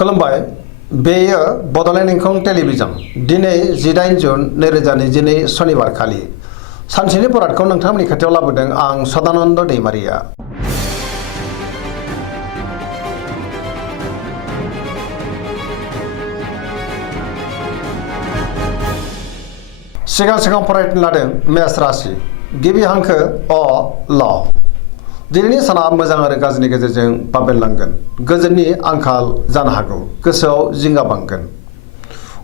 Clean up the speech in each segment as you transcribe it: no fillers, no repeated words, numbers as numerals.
खुलुमबाय बेयो बड'लेण्ड इंखं टेलिभिजन दिनै 18 जुन 2022 शनिबार खालि सानसेनि बरादखौ नोंथांमोननि खाथियाव लाबोदों आं सदानन्द दैमारिया। सिगां फरायनो लादों मेष राशि गिबि हांखो अ ल। दिनैनि साना मोजां आरो गाज्रिनि गेजेरजों बाबेनलांगोन। गोजोननि आंखाल जानो हागौ। गोसोआव जिंगा बांगोन।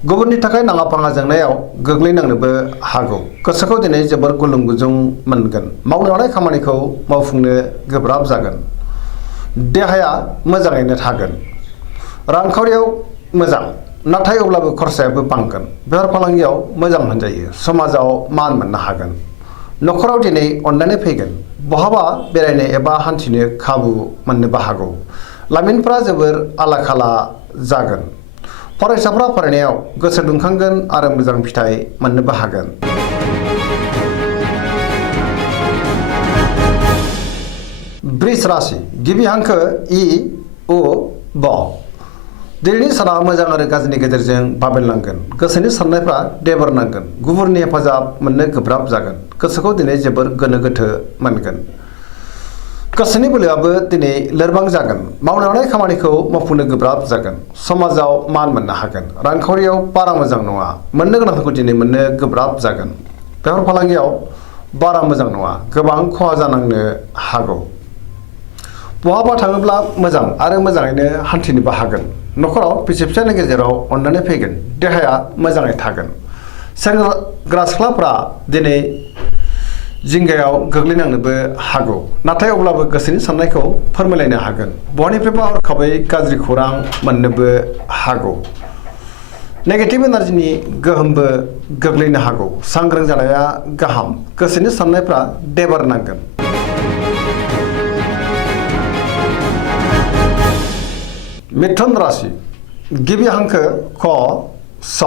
गुबुननि थाखाय नाङा फाङा जेंनायाव गोग्लैनांनोबो हागौ। गोसोखौ दिनै जोबोर गुलुं गुजुं मोनगोन। मावनो लानाय खामानिखौ मावफुंनो गोब्राब जागोन। देहाया मोजाङैनो थागोन। रांखावरियाव मोजां नाथाय अब्लाबो खरसायाबो बांगोन। बेफार फालांगियाव मोजां होनजायो। समाजाव मान मोननो हागोन। न'खराव दिनै अनलायनाय फैगोन। बहाबा बेरायनो एबा हान्थिनो खाबु मोननोबो हागौ। लाइमोनफोरा जोबोर आला खाला जागोन। फरायसाफ्रा फरायनायाव गोसो दुंखांगोन आरो मोजां फिथाइ मोननोबो हागोन। वृष राशि गिबि हांखो इ उ ब। दिनैनि साना मोजां आरो गाज्रिनि गेजेरजों बाबेनलांगोन। गोसोनि साननायफ्रा देबर नांगोन। गुबुननि हेफाजाब मोननो गोब्राब जागोन। गोसोखौ दिनै जोबोर गोनो गोथो मोनगोन। गोसोनि बोलोआबो दिनै लोरबां जागोन। मावनो लानाय खामानिखौ मावफुंनो गोब्राब जागोन। समाजाव मान मोननो हागोन। रांखावरियाव बारा मोजां नङा। मोननो गोनांफोरखौ दिनै मोननो गोब्राब जागोन। बेफार फालांगियाव बारा मोजां नङा। गोबां खहा जानांनो हागौ। बहाबा थाङोब्ला मोजां आरो मोजाङैनो हान्थिनोबो हागोन। न'खराव बिसि फिसायनि गेजेराव अनलायनाय फैगोन। देहाया मोजाङै थागोन। सेंग्रा सिख्लाफ्रा दिनै जिंगायाव गोग्लैनांनोबो हागौ। नाथाय अब्लाबो गोसोनि साननायखौ फोरमायलायनो हागोन। बहानिफ्रायबा हरखाबै गाज्रि खौरां मोननोबो हागौ। नेगेटिभ एनार्जिनि गोहोमबो गोग्लैनो हागौ। सांग्रां जानाया गाहाम। गोसोनि साननायफ्रा देबार नांगोन। मिथुन राशि गिबि हांखो क स।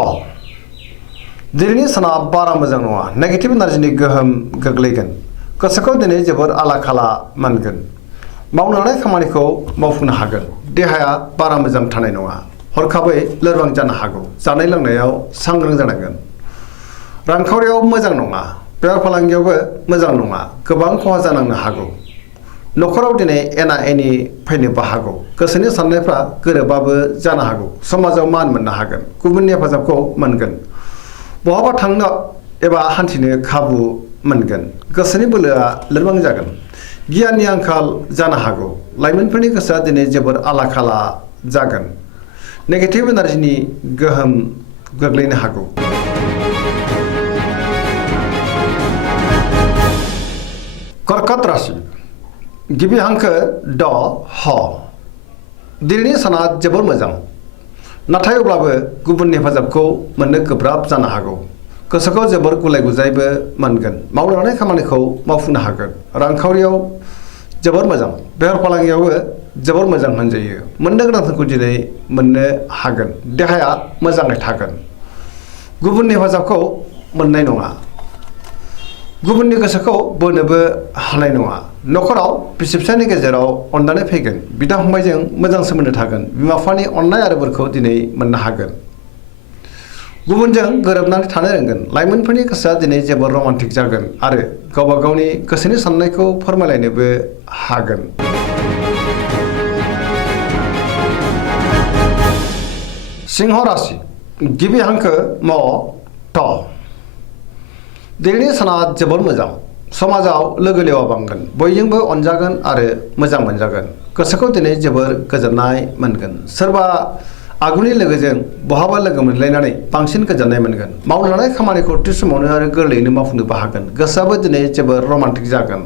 दिनैनि साना बारा मोजां नङा। नेगेटिभ एनार्जिनि गोहोम गोग्लैगोन। गोसोखौ दिनै जोबोर आला खाला मोनगोन। मावनो लानाय खामानिखौ मावफुंनो हागोन। देहाया बारा मोजां थानाय नङा। हरखाबै लोरबां जानो हागौ। जानाय लोंनायाव सांग्रां जानांगोन। रांखावरियाव मोजां नङा। बेफार फालांगियावबो मोजां नङा। गोबां खहा जानांनो हागौ। न'खराव दिनै एना एनि फैनोबो हागौ। गोसोनि साननायफ्रा गोरोबाबो जानो हागौ। समाजाव मान मोननो हागोन। गुबुननि हेफाजाबखौ मोनगोन। बहाबा थांनो एबा हान्थिनो खाबु मोनगोन। गोसोनि बोलोआ लोरबां जागोन। गियाननि आंखाल जानो हागौ। लाइमोनफोरनि गोसोआ दिनै जोबोर आला खाला जागोन। नेगेटिभ एनार्जिनि गोहोम गोग्लैनो हागौ। कर्कट राशि गिबि हांखो ड ह। दिनैनि साना जोबोर मोजां। नाथाय अब्लाबो गुबुननि हेफाजाबखौ मोननो गोब्राब जानो हागौ। गोसोखौ जोबोर गुलाय गुजायबो मोनगोन। मावनो लानाय खामानिखौ मावफुंनो हागोन। रांखावरियाव जोबोर मोजां। बेफार फालांगियावबो जोबोर मोजां होनजायो। मोननो गोनांफोरखौ दिनै मोननो हागोन। देहाया मोजाङै थागोन। गुबुननि हेफाजाबखौ मोननाय नङा। गुबुननि गोसोखौ बोनोबो हानाय नङा। न'खराव बिसि फिसायनि गेजेराव अनलायनाय फैगोन। बिदा फंबायजों मोजां सोमोन्दो थागोन। बिमा बिफानि अननाय आरो बोरखौ दिनै मोननो हागोन। गुबुनजों गोरोबनानै थानो रोंगोन। लाइमोनफोरनि गोसोआ दिनै जोबोर रमान्टिक जागोन आरो गावबा गावनि गोसोनि साननायखौ फोरमायलायनोबो हागोन। सिंह राशि गिबि हांखो म थ। दिनैनि साना जोबोर मोजां। समाजाव लोगो लेवा बांगोन। बयजोंबो अनजागोन आरो मोजां मोनजागोन। गोसोखौ दिनै जोबोर गोजोननाय मोनगोन। सोरबा आगुनि लोगोजों बहाबा लोगो मोनलायनानै बांसिन गोजोननाय मोनगोन। मावनो लानाय खामानिखौ थि समावनो आरो गोरलैयैनो मावफुंनोबो हागोन। गोसोआबो दिनै जोबोर रमान्टिक जागोन।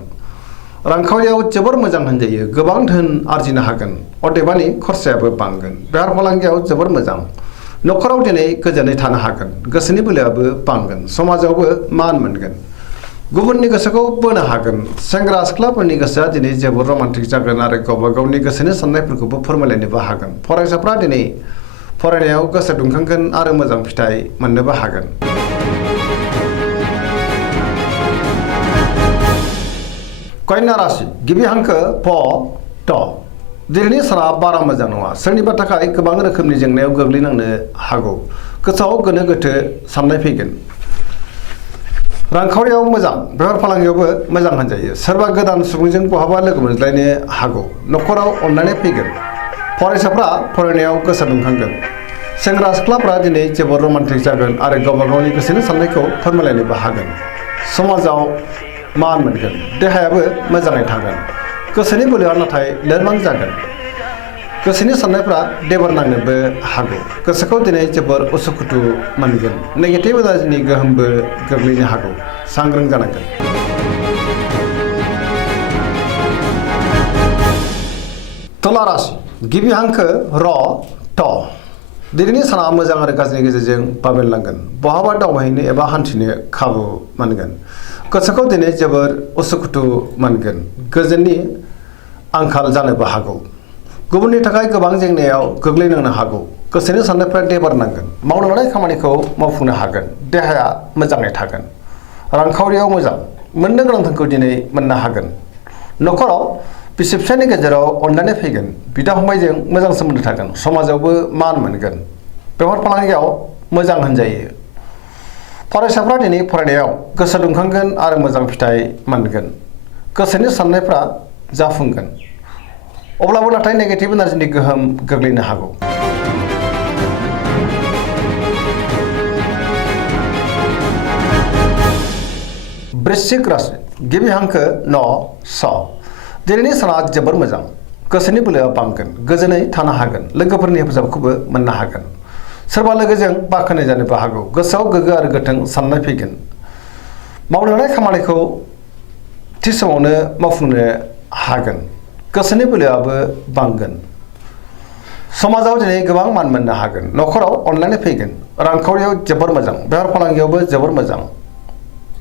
रांखावरियाव जोबोर मोजां होनजायो। गोबां धोन आरजिनो हागोन। अदेबानि खरसायाबो बांगोन। बेफार फालांगियाव जोबोर मोजां। न'खराव दिनै गोजोनै थानो हागोन। गोसोनि बोलोआबो बांगोन। समाजावबो मान मोनगोन। गुबुननि गोसोखौ बोनो हागोन। सेंग्रा सिख्लाफोरनि गोसोआ दिनै जोबोर रमान्टिक जागोन आरो गावबा गावनि गोसोनि साननायफोरखौबो फोरमायलायनोबो हागोन। फरायसाफ्रा दिनै फरायनायाव गोसो दुंखांगोन आरो मोजां फिथाइ मोननोबो हागोन। कन्या राशि गिबि हांखो प ट। दिनैनि साना बारा मोजां नङा सोरनिबा थाखाय गोबां रोखोमनि जेंनायाव गोग्लैनांनो हागौ गोसोआव गोनो गोथो साननाय फैगोन रांखावरियाव मोजां बेफार फालांगियावबो मोजां होनजायो सोरबा गोदान सुबुंजों बहाबा लोगो मोनज्लायनो हागौ न'खराव अनलायनाय फैगोन फरायसाफ्रा फरायनायाव गोसो दुंखांगोन सेंग्रा सिख्लाफ्रा दिनै जोबोर रमान्टिक जागोन आरो गावबा गावनि गोसोनि साननायखौ फोरमायलायनोबो हागोन समाजाव मान मोनगोन देहायाबो मोजाङै थागोन गोसोनि बोलोआ नाथाय लोरबां जागोन गोसोनि साननायफ्रा देबर नांनोबो हागौ गोसोखौ दिनै जोबोर उसुखुथु मोनगोन नेगेटिभ एनार्जिनि गोहोमबो गोग्लैनो हागौ सांग्रां जानांगोन तुला राशि गिबि हांखो र ट दिनैनि साना मोजां आरो गाज्रिनि गेजेरजों बाबेनलांगोन बहाबा दावबायहैनो एबा हान्थिनो खाबु मोनगोन गोसोखौ दिनै जोबोर उसुखुथु मोनगोन गोजोननि आंखाल जानोबो हागौ गुबुननि थाखाय गोबां जेंनायाव गोग्लैनांनो हागौ गोसोनि साननायफ्रा देबार नांगोन मावनो लानाय खामानिखौ मावफुंनो हागोन देहाया मोजाङै थागोन रांखावरियाव मोजां मोननो गोनां धोनखौ दिनै मोननो हागोन न'खराव बिसि फिसायनि गेजेराव अनलायनाय फैगोन बिदा फंबायजों मोजां सोमोन्दो थागोन समाजावबो मान मोनगोन बेफार फालांगियाव मोजां होनजायो फरायसाफ्रा दिनै फरायनायाव गोसो दुंखांगोन आरो मोजां फिथाइ मोनगोन गोसोनि साननायफ्रा जाफुंगोन अब्लाबो नाथाय नेगेटिभ एनार्जिनि गोहोम गोग्लैनो हागौ वृश्चिक राशि गिबि हांखो न स दिनैनि साना जोबोर मोजां गोसोनि बोलोआ बांगोन गोजोनै थानो हागोन लोगोफोरनि हेफाजाबखौबो मोननो हागोन सोरबा लोगोजों बाख्नाय जानोबो हागौ गोसोआव गोग्गो आरो गोथों साननाय फैगोन मावनो लानाय खामानिखौ थि समावनो मावफुंनो हागोन गोसोनि बोलोआबो बांगोन समाजाव दिनै गोबां मान मोननो हागोन न'खराव अनलायनाय फैगोन रांखावरियाव जोबोर मोजां बेफार फालांगियावबो जोबोर मोजां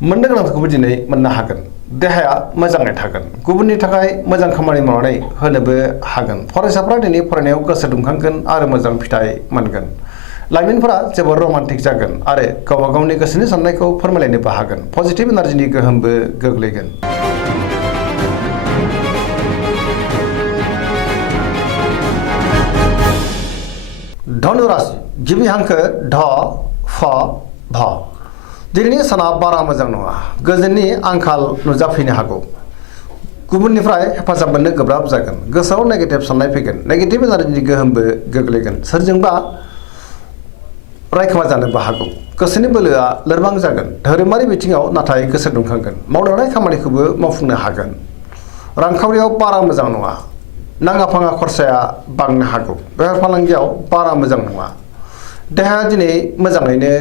मोननो गोनांखौबो दिनै मोननो हागोन देहाया मोजाङै थागोन गुबुननि थाखाय मोजां खामानि मावनानै होनोबो हागोन फरायसाफ्रा दिनै फरायनायाव गोसो दुंखांगोन आरो मोजां फिथाइ मोनगोन लाइमोनफोरा जोबोर रमान्टिक जागोन आरो गावबा गावनि गोसोनि साननायखौ फोरमायलायनोबो हागोन पजिटिभ एनार्जिनि गोहोमबो गोग्लैगोन धनु राशि गिबि हांखो ध फ भ दिनैनि साना बारा मोजां नङा गोजोननि आंखाल नुजाफैनो हागौ गुबुननिफ्राय हेफाजाब मोननो गोब्राब जागोन गोसोआव नेगेटिभ साननाय फैगोन नेगेटिभ एनार्जिनि गोहोमबो गोग्लैगोन सोरजोंबा रायखोमा जानोबो हागौ गोसोनि बोलोआ लोरबां जागोन धोरोमारि बिथिङाव नाथाय गोसो दुंखांगोन मावनो लानाय खामानिखौबो मावफुंनो हागोन रांखावरियाव बारा मोजां नङा नाङा फाङा खरसाया बांनो हागौ बेफार फालांगियाव बारा मोजां नङा देहाया दिनै मोजाङैनो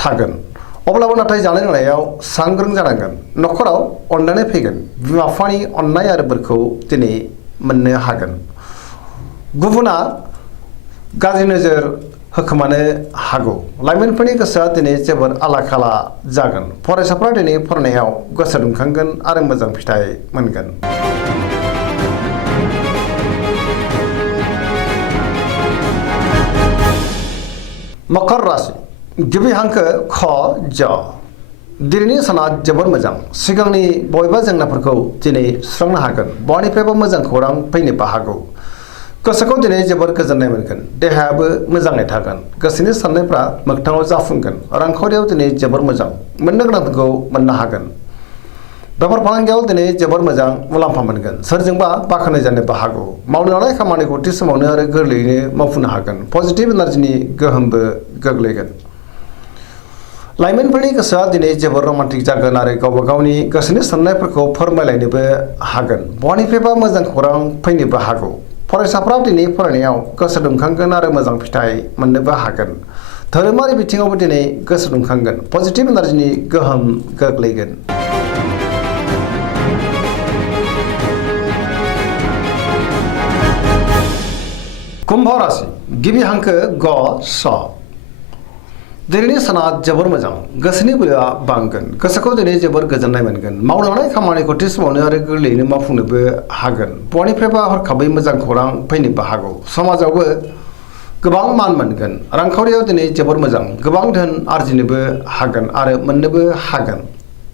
थागोन अब्लाबो नाथाय जानाय लोंनायाव सांग्रां जानांगोन न'खराव अनलायनाय फैगोन बिमा बिफानि अननाय आरो बोरखौ दिनै मोननो हागोन गुबुना गाज्रि नोजोर होखोमानो हागौ लाइमोनफोरनि गोसोआ दिनै जोबोर आला खाला जागोन फरायसाफ्रा दिनै फरायनायाव गोसो दुंखांगोन आरो मोजां फिथाइ मोनगोन मकर राशि गिबि हांखो ख ज दिनैनि साना जोबोर मोजां सिगांनि बबेबा जेंनाफोरखौ दिनै सुस्रांनो हागोन बहानिफ्रायबो मोजां खौरां फैनोबो हागौ गोसोखौ दिनै जोबोर गोजोननाय मोनगोन देहायाबो मोजाङै थागोन गोसोनि साननायफ्रा मोगथाङाव जाफुंगोन रांखावरियाव दिनै जोबोर मोजां मोननो गोनांखौ मोननो हागोन बेफार फालांगियाव दिनै जोबोर मोजां मुलाम्फा मोनगोन सोरजोंबा बाख्नाय जानोबो हागौ मावनो लानाय खामानिखौ थि समावनो आरो गोरलैयैनो मावफुंनो हागोन पजिटिभ एनार्जिनि गोहोमबो गोग्लैगोन लाइमोनफोरनि गोसोआ दिनै जोबोर रमान्टिक जागोन आरो गावबा गावनि गोसोनि साननायफोरखौ फोरमायलायनोबो हागोन बहानिफ्रायबा मोजां खौरां फैनोबो हागौ फरायसाफ्रा दिनै फरायनायाव गोसो दुंखांगोन आरो मोजां फिथाइ मोननोबो हागोन धोरोमारि बिथिङावबो दिनै गोसो दुंखांगोन पजिटिभ एनार्जिनि गोहोम गोग्लैगोन कुम्भ राशि गिबि हांखो ग स दिनैनि साना जोबोर मोजां गोसोनि बोलोआ बांगोन गोसोखौ दिनै जोबोर गोजोननाय मोनगोन मावनो लानाय खामानिखौ थि समावनो आरो गोरलैयैनो मावफुंनोबो हागोन बहानिफ्रायबा हरखाबै मोजां खौरां फैनोबो हागौ समाजावबो गोबां मान मोनगोन रांखावरियाव दिनै जोबोर मोजां गोबां धोन आरजिनोबो हागोन आरो मोननोबो हागोन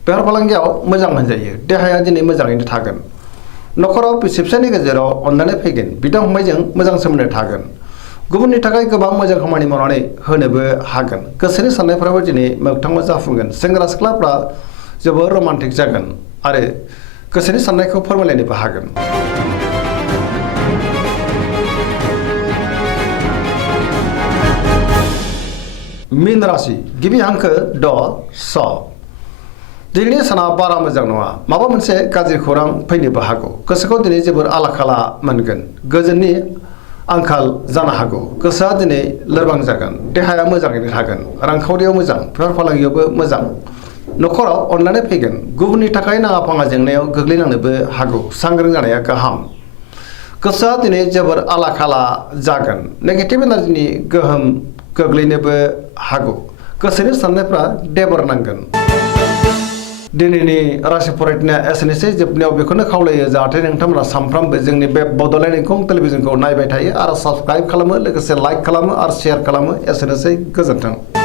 बेफार फालांगियाव मोजां होनजायो देहाया दिनै मोजाङैनो थागोन न'खराव बिसि फिसायनि गेजेराव अनलायनाय फैगोन, बिदा फंबायजों मोजां सोमोन्दो थागोन, गुबुननि थाखाय गोबां मोजां खामानि मावनानै होनोबो हागोन, गोसोनि साननायफ्राबो दिनै मोगथाङाव जाफुंगोन, सेंग्रा सिख्लाफ्रा जोबोर रमान्टिक जागोन आरो गोसोनि साननायखौ फोरमायलायनोबो हागोन। मीन राशि गिबि हांखो ड स। दिनैनि साना बारा मोजां नङा, माबा मोनसे गाज्रि खौरां फैनोबो हागौ, गोसोखौ दिनै जोबोर आला खाला मोनगोन, गोजोननि आंखाल जानो हागौ, गोसोआ दिनै लोरबां जागोन, देहाया मोजाङैनो थागोन, रांखावरियाव मोजां, बेफार फालांगियावबो मोजां, न'खराव अनलायनाय फैगोन, गुबुननि थाखाय नाङा फाङा जेंनायाव गोग्लैनांनोबो हागौ, सांग्रां जानाया गाहाम, गोसोआ दिनै जोबोर आला खाला जागोन, नेगेटिभ एनार्जिनि गोहोम गोग्लैनोबो हागौ, गोसोनि साननायफ्रा देबर नांगोन। दिनैनि राशि फरायनाया एसेनोसै, जोबनायाव बेखौनो खावलायो जाहाथे नोंथांमोना सानफ्रामबो जोंनि बे बड'लेण्ड इंखं टेलिभिजनखौ नायबाय थायो आरो साबस्क्राइब खालामो, लोगोसे लाइक खालामो आरो शेयार खालामो। एसेनोसै, गोजोन्थों।